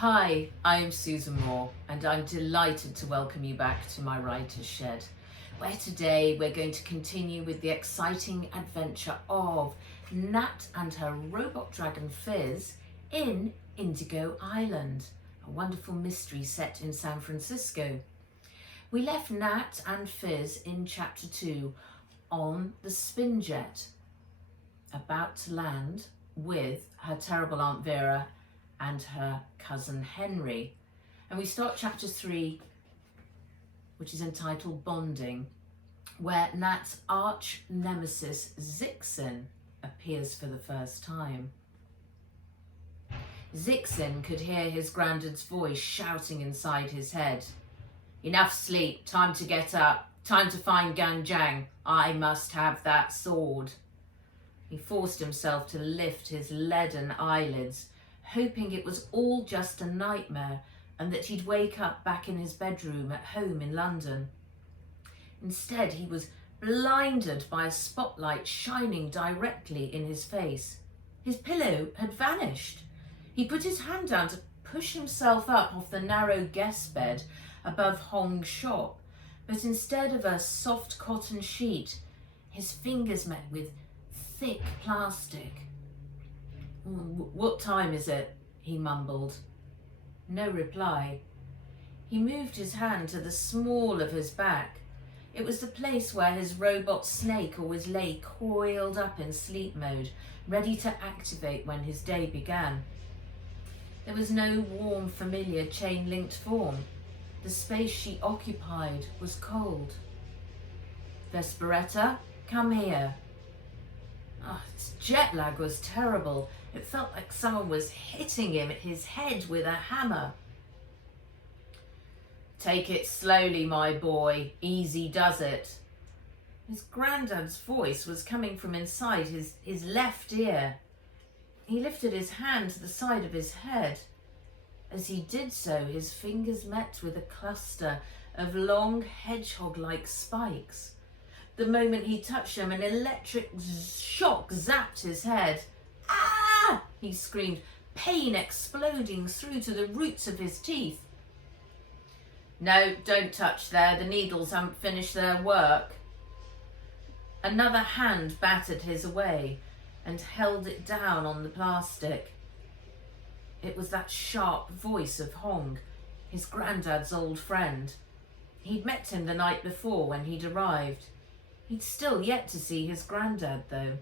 Hi, I'm Susan Moore and I'm delighted to welcome you back to my writer's shed, where today we're going to continue with the exciting adventure of Nat and her robot dragon Fizz in Indigo Island, a wonderful mystery set in San Francisco. We left Nat and Fizz in chapter 2 on the spin jet, about to land with her terrible Aunt Vera and her cousin Henry. And we start chapter 3, which is entitled Bonding, where Nat's arch nemesis Zixin appears for the first time. Zixin could hear his granddad's voice shouting inside his head. "Enough sleep, time to get up, time to find Ganjang. I must have that sword." He forced himself to lift his leaden eyelids, hoping it was all just a nightmare and that he'd wake up back in his bedroom at home in London. Instead, he was blinded by a spotlight shining directly in his face. His pillow had vanished. He put his hand down to push himself up off the narrow guest bed above Hong's shop, but instead of a soft cotton sheet, his fingers met with thick plastic. "What time is it?" he mumbled. No reply. He moved his hand to the small of his back. It was the place where his robot snake always lay coiled up in sleep mode, ready to activate when his day began. There was no warm, familiar chain-linked form. The space she occupied was cold. "Vesperetta, come here." His jet lag was terrible. It felt like someone was hitting him at his head with a hammer. "Take it slowly, my boy. Easy does it." His granddad's voice was coming from inside his left ear. He lifted his hand to the side of his head. As he did so, his fingers met with a cluster of long hedgehog-like spikes. The moment he touched them, an electric shock zapped his head. "Ah!" he screamed, pain exploding through to the roots of his teeth. "No, don't touch there. The needles haven't finished their work." Another hand battered his away and held it down on the plastic. It was that sharp voice of Hong, his granddad's old friend. He'd met him the night before when he'd arrived. He'd still yet to see his granddad, though.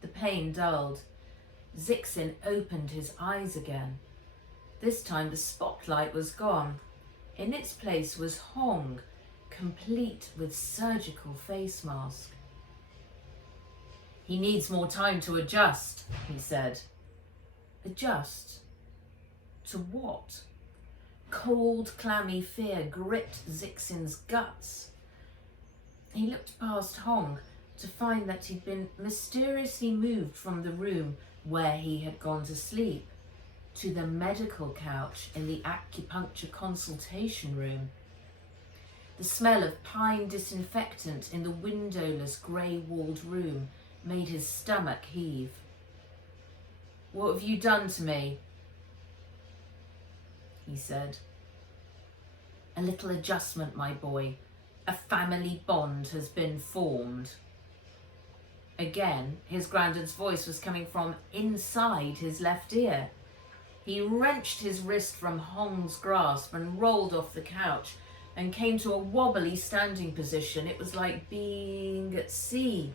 The pain dulled. Zixin opened his eyes again. This time the spotlight was gone. In its place was Hong, complete with surgical face mask. "He needs more time to adjust," he said. Adjust? To what? Cold, clammy fear gripped Zixin's guts. He looked past Hong to find that he'd been mysteriously moved from the room where he had gone to sleep to the medical couch in the acupuncture consultation room. The smell of pine disinfectant in the windowless grey-walled room made his stomach heave. "What have you done to me?" he said. "A little adjustment, my boy. A family bond has been formed." Again, his granddad's voice was coming from inside his left ear. He wrenched his wrist from Hong's grasp and rolled off the couch and came to a wobbly standing position. It was like being at sea.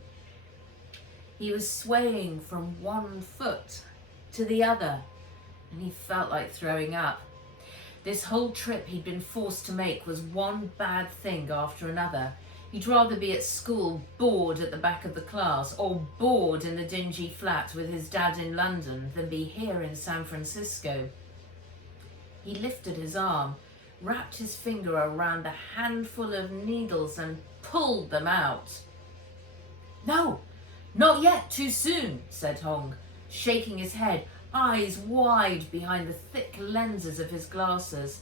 He was swaying from one foot to the other, and he felt like throwing up. This whole trip he'd been forced to make was one bad thing after another. He'd rather be at school, bored at the back of the class, or bored in the dingy flat with his dad in London, than be here in San Francisco. He lifted his arm, wrapped his finger around a handful of needles and pulled them out. "No, not yet, too soon," said Hong, shaking his head, eyes wide behind the thick lenses of his glasses.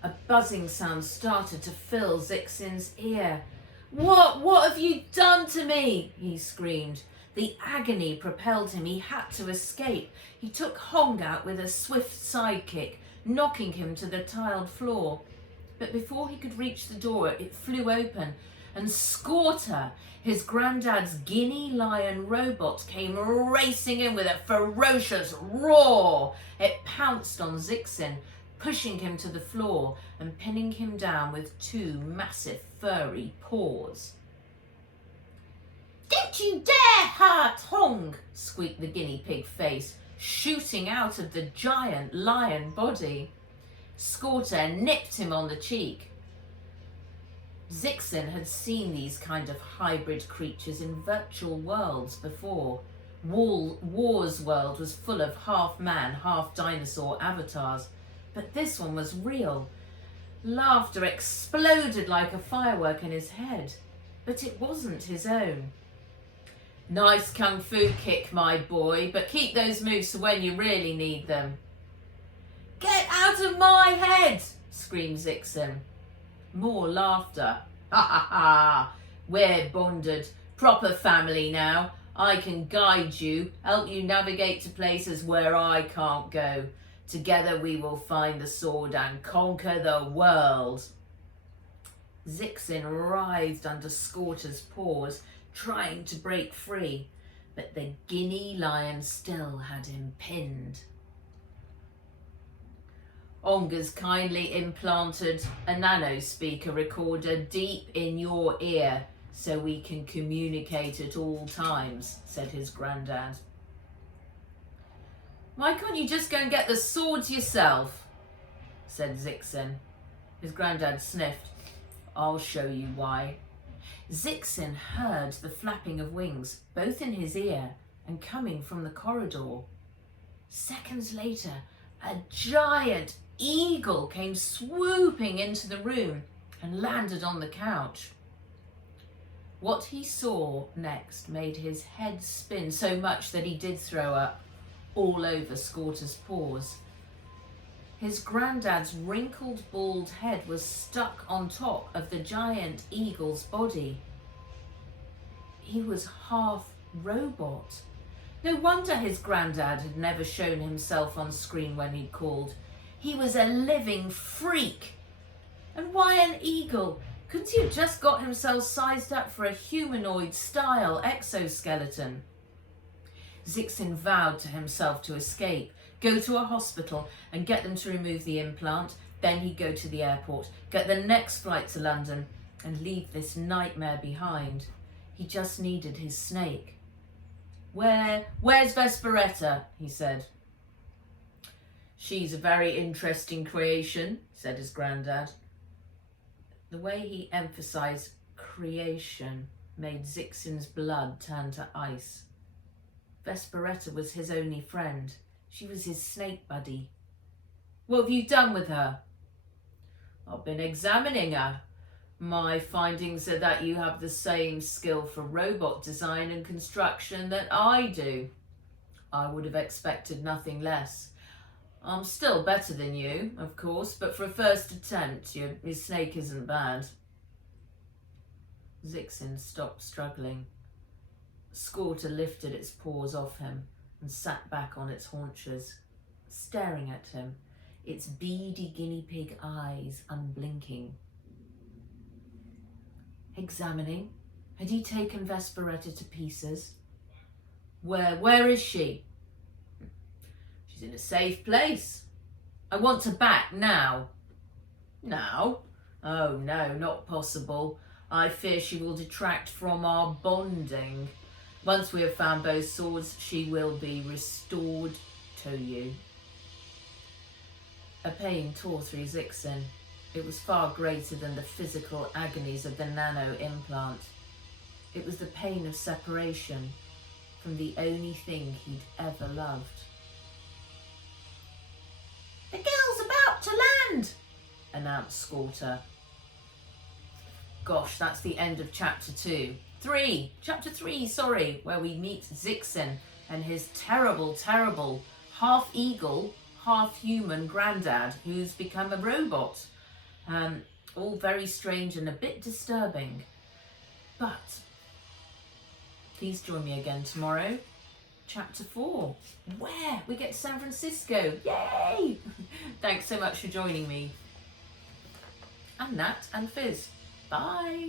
A buzzing sound started to fill Zixin's ear. What have you done to me?" he screamed. The agony propelled him. He had to escape. He took Hong out with a swift sidekick, knocking him to the tiled floor. But before he could reach the door, it flew open, and Scorter, his granddad's guinea lion robot, came racing in with a ferocious roar. It pounced on Zixin, pushing him to the floor and pinning him down with two massive furry paws. "Don't you dare hurt Hong!" squeaked the guinea pig face, shooting out of the giant lion body. Scorter nipped him on the cheek. Zixin had seen these kind of hybrid creatures in virtual worlds before. War's world was full of half-man, half-dinosaur avatars, but this one was real. Laughter exploded like a firework in his head, but it wasn't his own. "Nice kung fu kick, my boy, but keep those moves for when you really need them." "Get out of my head!" screamed Zixin. More laughter. "Ha ha ha! We're bonded. Proper family now. I can guide you, help you navigate to places where I can't go. Together we will find the sword and conquer the world." Zixin writhed under Scorter's paws, trying to break free, but the guinea lion still had him pinned. Onga's kindly implanted a nano speaker recorder deep in your ear so we can communicate at all times, said his granddad. "Why can't you just go and get the swords yourself?" said Zixin. His granddad sniffed. "I'll show you why." Zixin heard the flapping of wings, both in his ear and coming from the corridor. Seconds later, a giant eagle came swooping into the room and landed on the couch. What he saw next made his head spin so much that he did throw up all over Scorter's paws. His granddad's wrinkled bald head was stuck on top of the giant eagle's body. He was half robot. No wonder his granddad had never shown himself on screen when he called. He was a living freak. And why an eagle? Couldn't he have just got himself sized up for a humanoid-style exoskeleton? Zixin vowed to himself to escape, go to a hospital and get them to remove the implant. Then he'd go to the airport, get the next flight to London and leave this nightmare behind. He just needed his snake. Where's Vesperetta?" he said. "She's a very interesting creation," said his granddad. The way he emphasised creation made Zixin's blood turn to ice. Vesperetta was his only friend. She was his snake buddy. "What have you done with her?" "I've been examining her. My findings are that you have the same skill for robot design and construction that I do. I would have expected nothing less. I'm still better than you, of course, but for a first attempt, your snake isn't bad." Zixin stopped struggling. Scorter lifted its paws off him and sat back on its haunches, staring at him, its beady guinea pig eyes unblinking. Examining? Had he taken Vesperetta to pieces? Where is she?" "She's in a safe place. I want her back now." "Now? Oh no, not possible. I fear she will detract from our bonding. Once we have found both swords, she will be restored to you." A pain tore through Zixin. It was far greater than the physical agonies of the nano implant. It was the pain of separation from the only thing he'd ever loved. "The girl's about to land," announced Scorter. Gosh, that's the end of chapter 3, where we meet Zixin and his terrible, half eagle, half human granddad who's become a robot. All very strange and a bit disturbing. But Please join me again tomorrow. Chapter 4, where we get to San Francisco. Yay! Thanks so much for joining me. I'm Nat and Fizz. Bye.